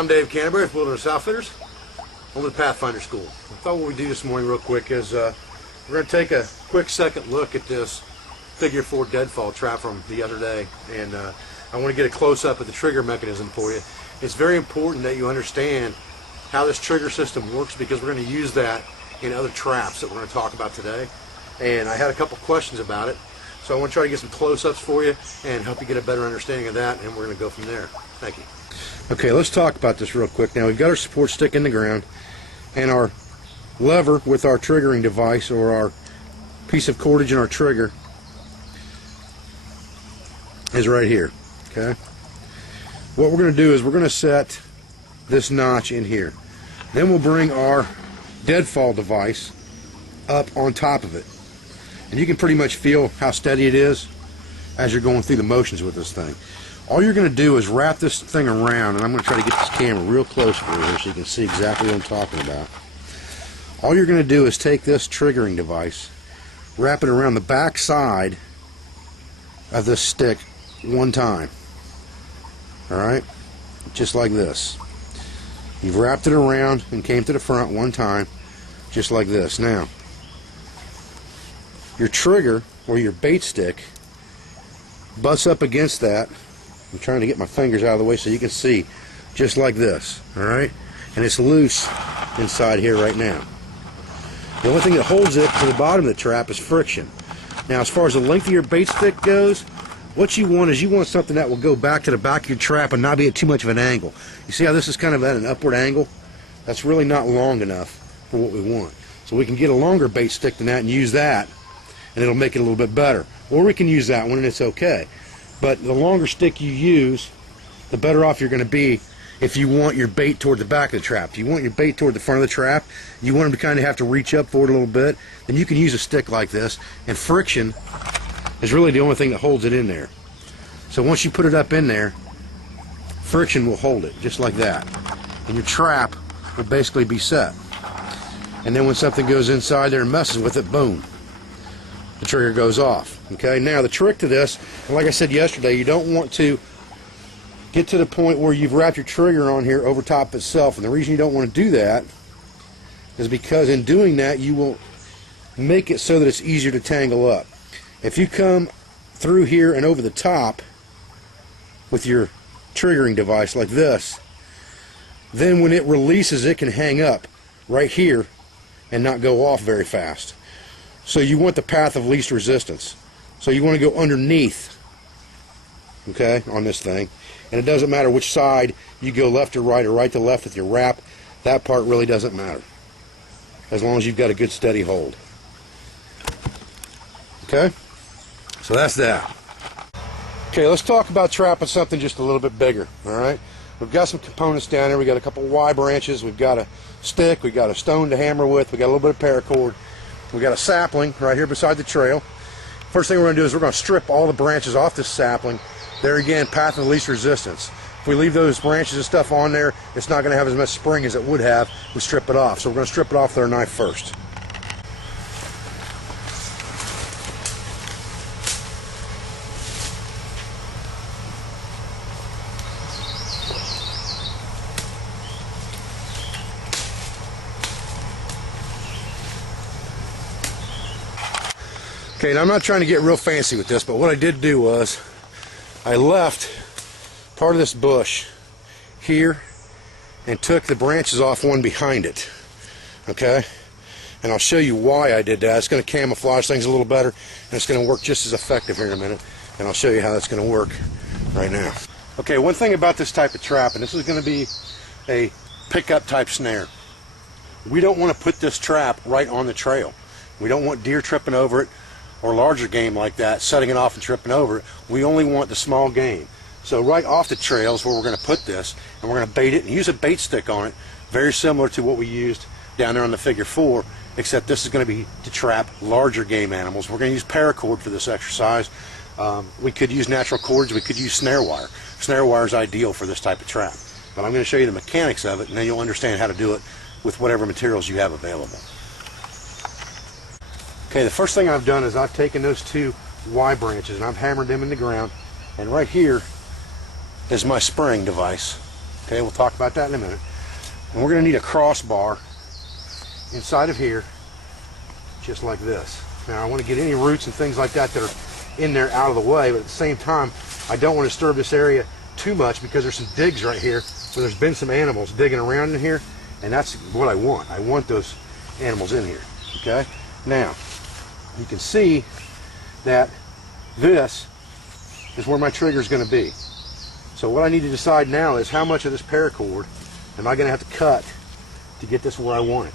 I'm Dave Canterbury with Wilderness Outfitters. I'm with Pathfinder School. I thought what we'd do this morning real quick is we're going to take a quick second look at this figure 4 deadfall trap from the other day, and I want to get a close-up of the trigger mechanism for you. It's very important that you understand how this trigger system works, because we're going to use that in other traps that we're going to talk about today. And I had a couple questions about it, so I want to try to get some close-ups for you and help you get a better understanding of that, and we're going to go from there. Thank you. Okay, let's talk about this real quick. Now, we've got our support stick in the ground, and our lever with our triggering device, or our piece of cordage in our trigger, is right here. Okay, what we're going to do is we're going to set this notch in here. Then we'll bring our deadfall device up on top of it, and you can pretty much feel how steady it is as you're going through the motions with this thing. All you're going to do is wrap this thing around, and I'm going to try to get this camera real close for you here so you can see exactly what I'm talking about. All you're going to do is take this triggering device, wrap it around the back side of this stick one time. Alright? Just like this. You've wrapped it around and came to the front one time, just like this. Now, your trigger, or your bait stick, butts up against that. I'm trying to get my fingers out of the way so you can see, just like this. Alright? And it's loose inside here right now. The only thing that holds it to the bottom of the trap is friction. Now, as far as the length of your bait stick goes, what you want is you want something that will go back to the back of your trap and not be at too much of an angle. You see how this is kind of at an upward angle? That's really not long enough for what we want. So we can get a longer bait stick than that and use that, and it'll make it a little bit better. Or we can use that one and it's okay. But the longer stick you use, the better off you're going to be if you want your bait toward the back of the trap. If you want your bait toward the front of the trap, you want them to kind of have to reach up for it a little bit, then you can use a stick like this, and friction is really the only thing that holds it in there. So once you put it up in there, friction will hold it, just like that. And your trap will basically be set. And then when something goes inside there and messes with it, boom, the trigger goes off. Okay, now the trick to this, and like I said yesterday, you don't want to get to the point where you've wrapped your trigger on here over top of itself. And the reason you don't want to do that is because in doing that, you will make it so that it's easier to tangle up. If you come through here and over the top with your triggering device like this, then when it releases, it can hang up right here and not go off very fast. So you want the path of least resistance. So you want to go underneath, okay, on this thing. And it doesn't matter which side you go, left or right to left with your wrap. That part really doesn't matter, as long as you've got a good steady hold. Okay? So that's that. Okay, let's talk about trapping something just a little bit bigger. Alright? We've got some components down there. We've got a couple of Y branches. We've got a stick. We've got a stone to hammer with. We've got a little bit of paracord. We've got a sapling right here beside the trail. First thing we're going to do is we're going to strip all the branches off this sapling. There again, path of least resistance. If we leave those branches and stuff on there, it's not going to have as much spring as it would have. We strip it off. So we're going to strip it off with our knife first. Okay, now I'm not trying to get real fancy with this, but what I did do was I left part of this bush here and took the branches off one behind it. Okay? And I'll show you why I did that. It's going to camouflage things a little better, and it's going to work just as effective here in a minute. And I'll show you how that's going to work right now. Okay, one thing about this type of trap, and this is going to be a pickup type snare. We don't want to put this trap right on the trail. We don't want deer tripping over it, or larger game like that, setting it off and tripping over it. We only want the small game. So right off the trail is where we're going to put this, and we're going to bait it and use a bait stick on it, very similar to what we used down there on the figure 4, except this is going to be to trap larger game animals. We're going to use paracord for this exercise. We could use natural cords, we could use snare wire. Snare wire is ideal for this type of trap. But I'm going to show you the mechanics of it, and then you'll understand how to do it with whatever materials you have available. Okay, the first thing I've done is I've taken those two Y branches and I've hammered them in the ground, and right here is my spring device. Okay, we'll talk about that in a minute. And we're going to need a crossbar inside of here, just like this. Now I want to get any roots and things like that that are in there out of the way, but at the same time I don't want to disturb this area too much because there's some digs right here where there's been some animals digging around in here, and that's what I want. I want those animals in here. Okay, now you can see that this is where my trigger is going to be. So what I need to decide now is how much of this paracord am I going to have to cut to get this where I want it.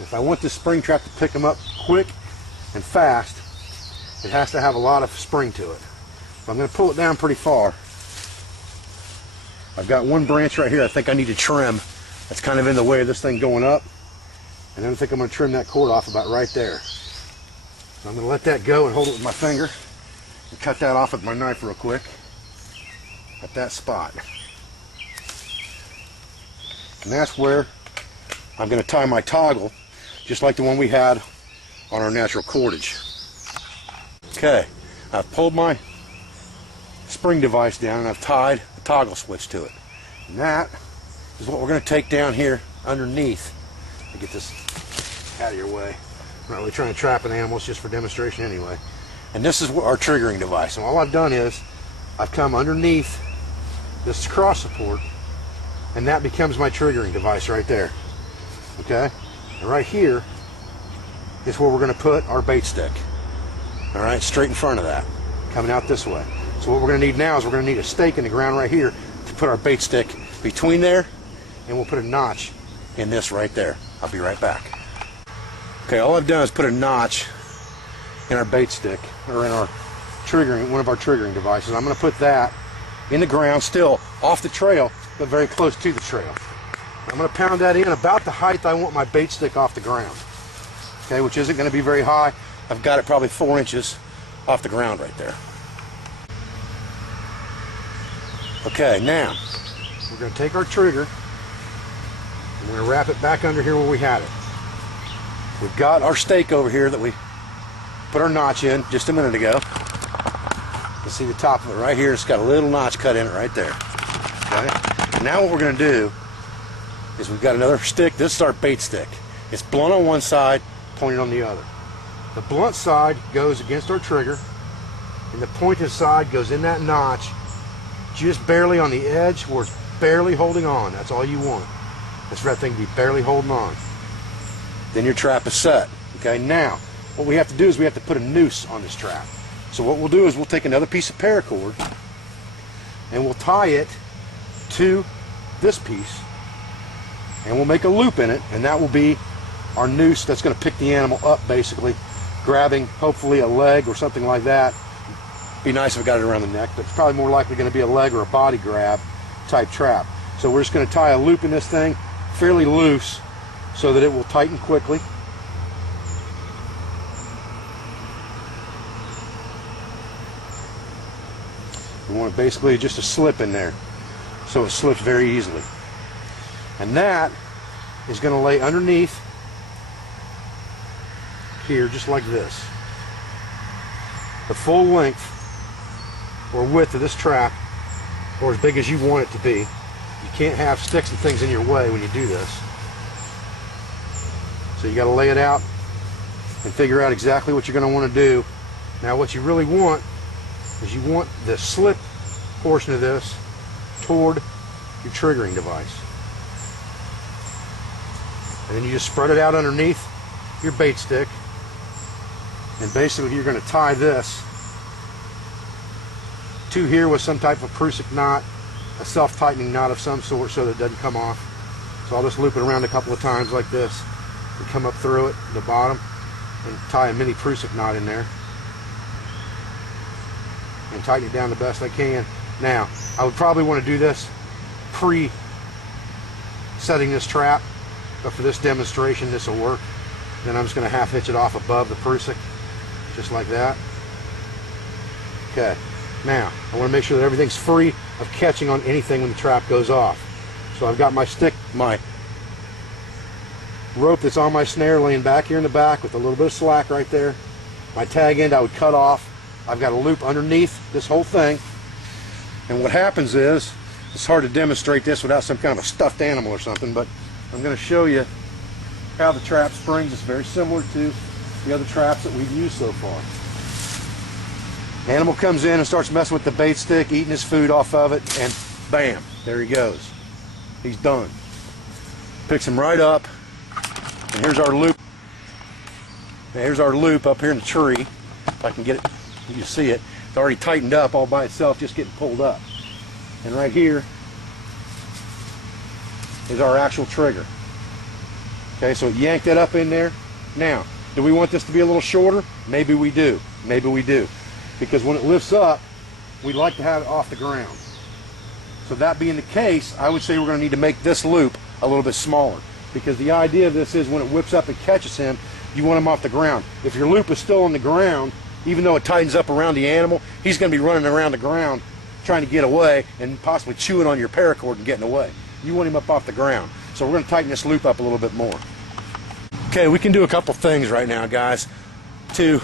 If I want this spring trap to pick them up quick and fast, it has to have a lot of spring to it. But I'm going to pull it down pretty far. I've got one branch right here I think I need to trim. That's kind of in the way of this thing going up. And then I think I'm going to trim that cord off about right there. So I'm going to let that go and hold it with my finger and cut that off with my knife real quick at that spot. And that's where I'm going to tie my toggle, just like the one we had on our natural cordage. Okay, I've pulled my spring device down and I've tied a toggle switch to it. And that is what we're going to take down here underneath. Let me get this out of your way. I'm not really trying to trap an animal, it's just for demonstration anyway. And this is our triggering device. And all I've done is I've come underneath this cross support, and that becomes my triggering device right there. Okay? And right here is where we're going to put our bait stick. Alright, straight in front of that, coming out this way. So what we're going to need now is we're going to need a stake in the ground right here to put our bait stick between there, and we'll put a notch in this right there. I'll be right back. Okay, all I've done is put a notch in our bait stick, or in our triggering, one of our triggering devices. I'm going to put that in the ground, still off the trail, but very close to the trail. I'm going to pound that in about the height I want my bait stick off the ground. Okay, which isn't going to be very high. I've got it probably 4 inches off the ground right there. Okay, now we're going to take our trigger and we're going to wrap it back under here where we had it. We've got our stake over here that we put our notch in just a minute ago. You can see the top of it right here. It's got a little notch cut in it right there. Okay. Now what we're going to do is we've got another stick. This is our bait stick. It's blunt on one side, pointed on the other. The blunt side goes against our trigger, and the pointed side goes in that notch, just barely on the edge where it's barely holding on. That's all you want. That's for that thing to be barely holding on. Then your trap is set. Okay, now what we have to do is we have to put a noose on this trap. So what we'll do is we'll take another piece of paracord and we'll tie it to this piece, and we'll make a loop in it, and that will be our noose that's going to pick the animal up, basically grabbing hopefully a leg or something like that. Be nice if it got it around the neck, but it's probably more likely going to be a leg or a body grab type trap. So we're just going to tie a loop in this thing fairly loose so that it will tighten quickly. We want basically just a slip in there so it slips very easily. And that is going to lay underneath here just like this. The full length or width of this trap, or as big as you want it to be. You can't have sticks and things in your way when you do this. So you got to lay it out and figure out exactly what you're going to want to do. Now what you really want is you want the slip portion of this toward your triggering device. And then you just spread it out underneath your bait stick, and basically you're going to tie this to here with some type of Prusik knot, a self-tightening knot of some sort so that it doesn't come off. So I'll just loop it around a couple of times like this and come up through it, the bottom, and tie a mini Prusik knot in there and tighten it down the best I can. Now, I would probably want to do this pre-setting this trap, but for this demonstration this will work. Then I'm just going to half hitch it off above the Prusik, just like that. Okay, now I want to make sure that everything's free of catching on anything when the trap goes off. So I've got my stick, my rope that's on my snare laying back here in the back with a little bit of slack right there. My tag end I would cut off. I've got a loop underneath this whole thing, and what happens is It's hard to demonstrate this without some kind of a stuffed animal or something, but I'm going to show you how the trap springs. It's very similar to the other traps that we've used so far. Animal comes in and starts messing with the bait stick, eating his food off of it, and bam, there he goes. He's done. Picks him right up, and here's our loop. Now here's our loop up here in the tree. If I can get it, you can see it. It's already tightened up all by itself, just getting pulled up. And right here is our actual trigger. Okay, so it yanked it up in there. Now, do we want this to be a little shorter? Maybe we do. Maybe we do. Because when it lifts up, we'd like to have it off the ground. So that being the case, I would say we're going to need to make this loop a little bit smaller. Because the idea of this is when it whips up and catches him, you want him off the ground. If your loop is still on the ground, even though it tightens up around the animal, he's going to be running around the ground trying to get away and possibly chewing on your paracord and getting away. You want him up off the ground. So we're going to tighten this loop up a little bit more. Okay, we can do a couple things right now, guys, to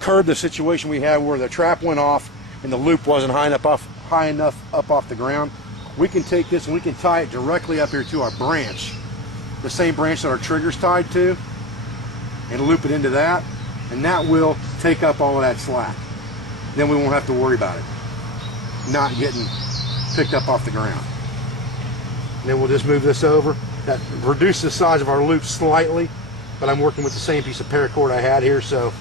curb the situation we had where the trap went off and the loop wasn't high enough up off the ground. We can take this and we can tie it directly up here to our branch, the same branch that our trigger's tied to, and loop it into that, and that will take up all of that slack. Then we won't have to worry about it not getting picked up off the ground. And then we'll just move this over. That reduces the size of our loop slightly, but I'm working with the same piece of paracord I had here, so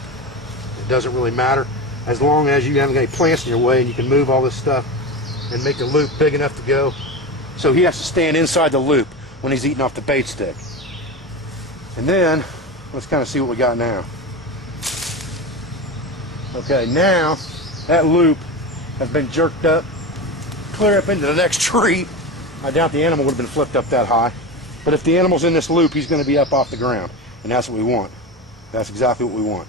it doesn't really matter. As long as you haven't got any plants in your way and you can move all this stuff and make the loop big enough to go. So he has to stand inside the loop when he's eating off the bait stick. And then, let's kind of see what we got now. Okay, now that loop has been jerked up, clear up into the next tree. I doubt the animal would have been flipped up that high. But if the animal's in this loop, he's going to be up off the ground. And that's what we want. That's exactly what we want.